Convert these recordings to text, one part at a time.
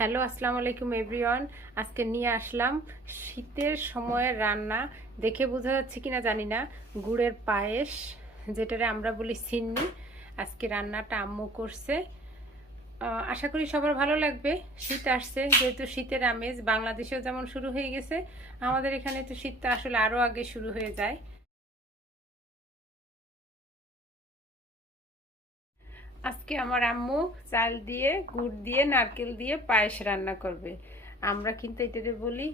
Hello, আসসালামু আলাইকুম everyone. আজকে নিয়ে আসলাম শীতের সময়ের রান্না। দেখে বোঝা যাচ্ছে কিনা জানি না, গুড়ের পায়েস, যেটারে আমরা বলি সিন্নি। আজকে রান্নাটা আম্মু করছে। আশা করি সবার ভালো লাগবে। শীত আসছে, যেহেতু শীতের আমেজ বাংলাদেশেও যেমন শুরু হয়ে গেছে, আমাদের এখানে তো শীতটা আসলে আরও আগে শুরু হয়ে যায়। আজকে আমার আম্মু চাল দিয়ে, গুড় দিয়ে, নারকেল দিয়ে পায়েস রান্না করবে। আমরা কিন্তু এটাতে বলি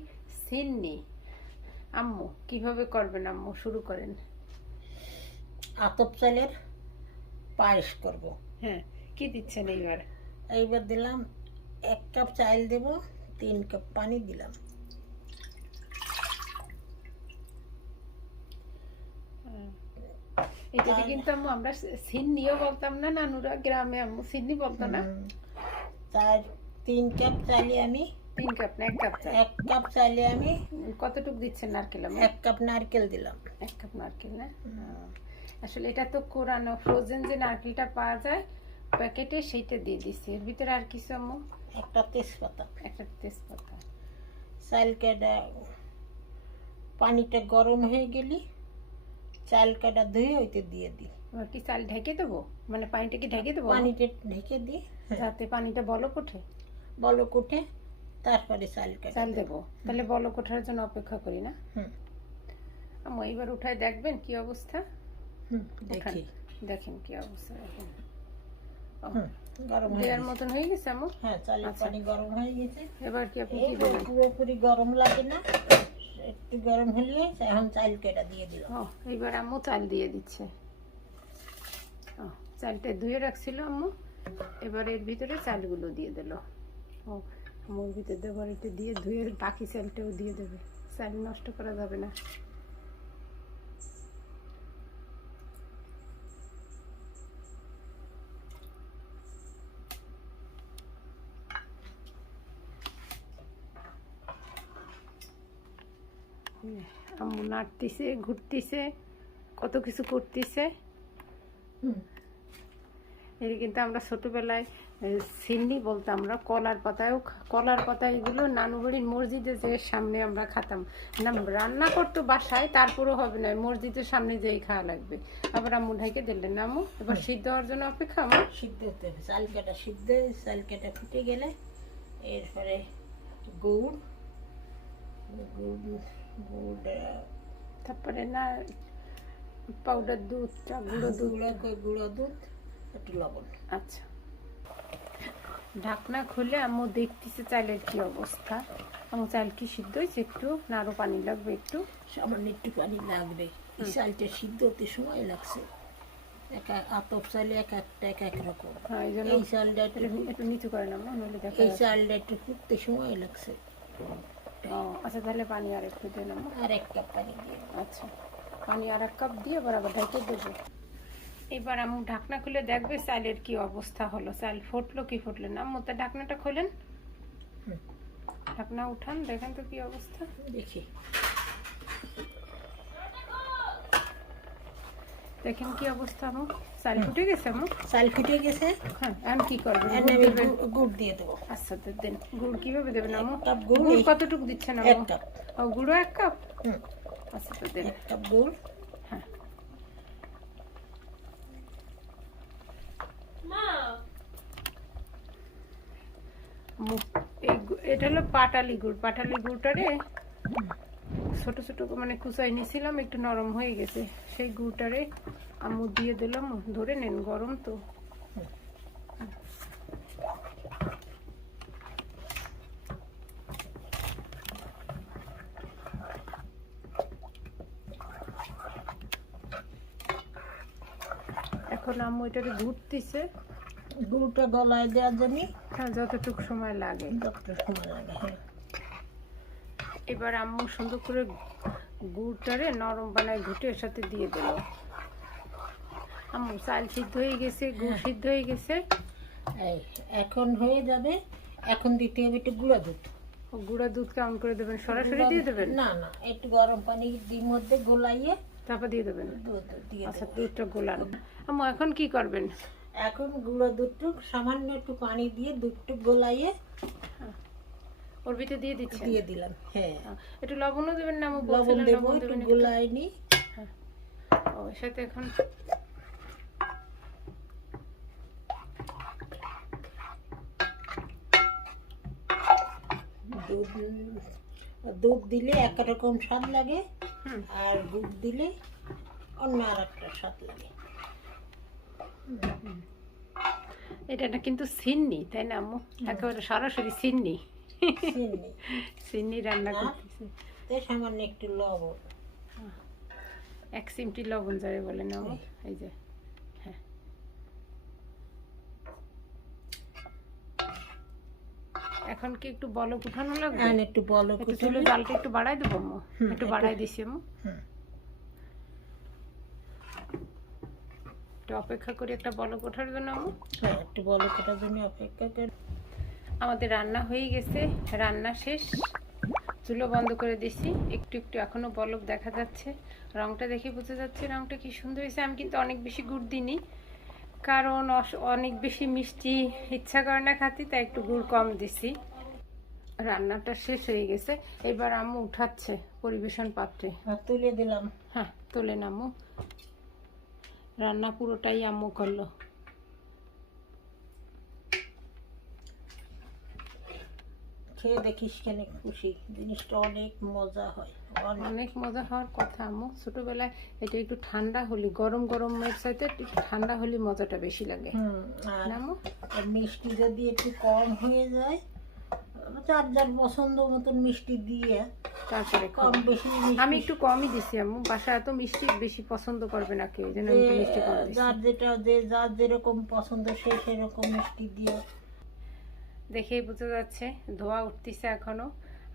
সিন্নি। আম্মু কিভাবে করবেন? আম্মু শুরু করেন। আতপ চালের পায়েস করব। হ্যাঁ, কি দিচ্ছেন এইবার? এইবার দিলাম 1 কাপ চাল দেব, 3 কাপ পানি দিলাম। এটাতে কিন্তু আম্মু আমরা সিন্নিও বলতাম না, নানুরা গ্রামে আম্মু সিন্নি বলতো না। তার 3 কাপ চালে আমি 3 কাপ না 1 কাপ চাল? 1 কাপ চালে আমি কতটুকু দিচ্ছেন নারকেল? আমি 1 কাপ নারকেল দিলাম। 1 কাপ নারকেল না? আসলে এটা তো কোরানো ফ্রোজেন যে নারকেলটা পাওয়া যায় প্যাকেটে, সেইটা দিয়ে দিচ্ছি। এর ভিতরে আর কিছু আম্মু? একটা তেজপাতা। একটা তেজপাতা। চালকাটা পানিটা গরম হয়ে গেলি চালকাটা ধুয়ে হইতে দিয়ে দিই। এবার কি চাল ঢেকে দেবো? মানে পানিটা কি ঢেকে দেবো? পানিটা ঢেকে দিই যাতে পানিটা বলক ওঠে। বলক উঠে তারপরে চালকাটা চাল দেবো। তাহলে বলক ওঠার জন্য অপেক্ষা করি না? আম্মু এইবার উঠায় দেখবেন কি অবস্থা। দেখি। দেখেন কি অবস্থা। দেখেন গরম দেওয়ার মতন হয়ে গেছে আম্মু? হ্যাঁ, চালের পানি গরম হয়ে গেছে। এবার কি আপনি কি দেবেন? পুরোপুরি গরম লাগে না, একটু গরম হলে এখন চাল কেটে দিয়ে দিলাম। এইবার আম্মু চাল দিয়ে দিচ্ছে। চালটা ধুয়ে রাখছিল আম্মু, এবার এর ভিতরে চালগুলো দিয়ে দিল। আম্মুর ভিতরে দেবার এটা দিয়ে ধুয়ে বাকি চালটাও দিয়ে দেবে। চাল নষ্ট করা যাবে না। আম্মু নাড়তেছে, ঘুরতেছে, কত কিছু করতেছে। এটা কিন্তু আমরা ছোটবেলায় সিন্নি বলতাম। আমরা কলার পাতায় এগুলো নানু বাড়ির মসজিদে যে সামনে আমরা খেতাম না। রান্না করতো বাসায়, তারপরেও হবে না, মসজিদের সামনে যেই খাওয়া লাগবে। আবার আম্মু ঢাকে দিলেন না আম্মু? এবার সিদ্ধ হওয়ার জন্য অপেক্ষা। আম্মু সিদ্ধ হতে হবে, চাল কাটা সিদ্ধ, চাল কাটা ফুটে গেলে এরপরে গুড় গুড় গুড় তারপরে না পাউডার দুধ, গুঁড়ো দুধ, একটু লবণ। আচ্ছা, ঢাকনা খুলে আম্মু দেখতেছে চালের কি অবস্থা। আম্মু চাল কি সিদ্ধ হয়েছে একটু, না আরো পানি লাগবে? একটু সামান্য একটু পানি লাগবে। এই চালটা সিদ্ধ হতে সময় লাগছে। আতপ চালে এক এক রকম। এই চালটা একটু নিচু করে নাম, নইলে দেখা এই চালটা একটু ফুটতে সময় লাগছে। আচ্ছা, তাহলে পানি আর একটু দিয়ে নাম। আর 1 কাপ পানি দিয়ে। আচ্ছা, পানি আর 1 কাপ দিয়ে আবার ঢেকে দেবো। এবার আম্মু ঢাকনা খুলে দেখবে চালের কি অবস্থা হলো। চাল ফুটলো কি ফুটলো না? আম্মু তা ঢাকনাটা খোলেন, ঢাকনা উঠান, দেখেন তো কি অবস্থা। দেখি, দেখেন কি অবস্থা আম্মু। চাল ফুটে গেছে আম্মু? চাল ফুটে গেছে। হ্যাঁ, এখন কি করবেন? গুড় দিয়ে দেবো। আচ্ছা, তো দেন। গুড় কিভাবে দেবেন আম্মু? কাপ গুড়। গুড় কতটুকু দিচ্ছেন আম্মু? 1 কাপ। গুঁড়ো 1 কাপ? আচ্ছা, তো দেন। 1 কাপ গুড়। হ্যাঁ, এটা হলো পাটালি গুড়। পাটালি গুড়টারে ছোট ছোট মানে কুচাই নিয়েছিলাম, একটু নরম হয়ে গেছে। সেই গুড়টারে আম্মু দিয়ে দিলাম। ধরে নেন, গরম তো। এখন আম্মু এটাকে ঘুরতেছে। গুড়টা গলায় দেওয়ার জন্য যতটুকু সময় লাগে। হ্যাঁ। এবার আম্মু সুন্দর করে গুড়টারে নরম বানায় ঘুটে এর সাথে দিয়ে দিল। আম্মু চাল সিদ্ধ হয়ে গেছে, গুড় সিদ্ধ হয়ে গেছে। এই এখন হয়ে যাবে। এখন দিতে হবে একটু গুঁড়া দুধ। গুঁড়া দুধ কেমন করে দেবেন? সরাসরি দিয়ে দেবেন? না না, একটু গরম পানি দিয়ে মধ্যে গোলাইয়ে তারপর দিয়ে দেবেন। দুধ দিয়ে। আচ্ছা, দুধটা গোলান। আম্মু এখন কি করবেন? এখন গুঁড়ো দুধটুক সামান্য একটু পানি দিয়ে দুধটুক গোলাইয়ে ওর ভিতরে দিয়ে দিচ্ছেন? দিয়ে দিলাম, হ্যাঁ। একটু লবণও দেবেন না? লবণ বলছিলেন দেবো, লবণ একটু দেবেন একটু। গোলাইনি। হ্যাঁ, ওর সাথে এখন দুধ দিলে একরকম স্বাদ লাগে, হুম, আর গুড় দিলে অন্য আর একটা স্বাদ লাগে। এটা না কিন্তু সিন্নি, তাই না আম্মু? একেবারে সরাসরি সিন্নি। চিনি সিন্নি রান্না না, করতেছে। তে সামান্য একটু লবণ। 1 চিমটি লবণ যারে বলেন আম্মু, এই যে। হ্যাঁ, এখন কি একটু বলক উঠানো লাগবে? আর একটু বলো, একটু চুলের জালটা একটু বাড়াই দেবো আম্মু? একটু বাড়াই দিছি আম্মু। একটু অপেক্ষা করি একটা বলক ওঠার জন্য আম্মু। হ্যাঁ, একটু বলো কটার জন্য অপেক্ষা করি। আমাদের রান্না হয়ে গেছে, রান্না শেষ, চুলো বন্ধ করে দিছি। একটু একটু এখনো বলক দেখা যাচ্ছে, রংটা দেখে বোঝা যাচ্ছে রংটা কি সুন্দর হয়েছে। আমি কিন্তু অনেক বেশি গুড় দিইনি, কারণ অনেক বেশি মিষ্টি ইচ্ছা করে না খাতি, তাই একটু গুড় কম দিছি। রান্নাটা শেষ হয়ে গেছে, এবার আম্মু উঠাচ্ছে পরিবেশন পাত্রে। তুলে দিলাম। হ্যাঁ, তোলেন আম্মু। রান্না পুরোটাই আম্মু করলো। খেয়ে দেখিস, কেন খুশি, জিনিসটা অনেক মজা হয়, অনেক মজা হওয়ার কথা আম্মু। ছোটবেলায় এটা একটু ঠান্ডা হলে, গরম গরমের সাথে একটু ঠান্ডা হলে মজাটা বেশি লাগে আর না আম্মু? মিষ্টি যদি একটু কম হয়ে যায়, যার যার পছন্দ মতন মিষ্টি দিয়ে তারপরে কম বেশি আমি একটু কমই দিছি আম্মু, বাসায় এত মিষ্টি বেশি পছন্দ করবে না কেউ, এই জন্য আমি একটু মিষ্টি কম দিছি। যার যেরকম পছন্দ সে সেরকম মিষ্টি দিয়ে। দেখেই বোঝা যাচ্ছে ধোয়া উঠতেছে এখনো।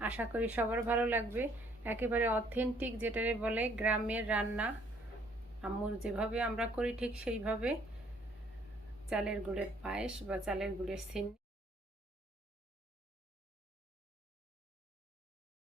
আশা করি সবার ভালো লাগবে। একেবারে অথেন্টিক, যেটারে বলে গ্রামের রান্না, আম্মুর যেভাবে আমরা করি ঠিক সেইভাবে। চালের গুড়ের পায়েস বা চালের গুড়ের সিন্নি।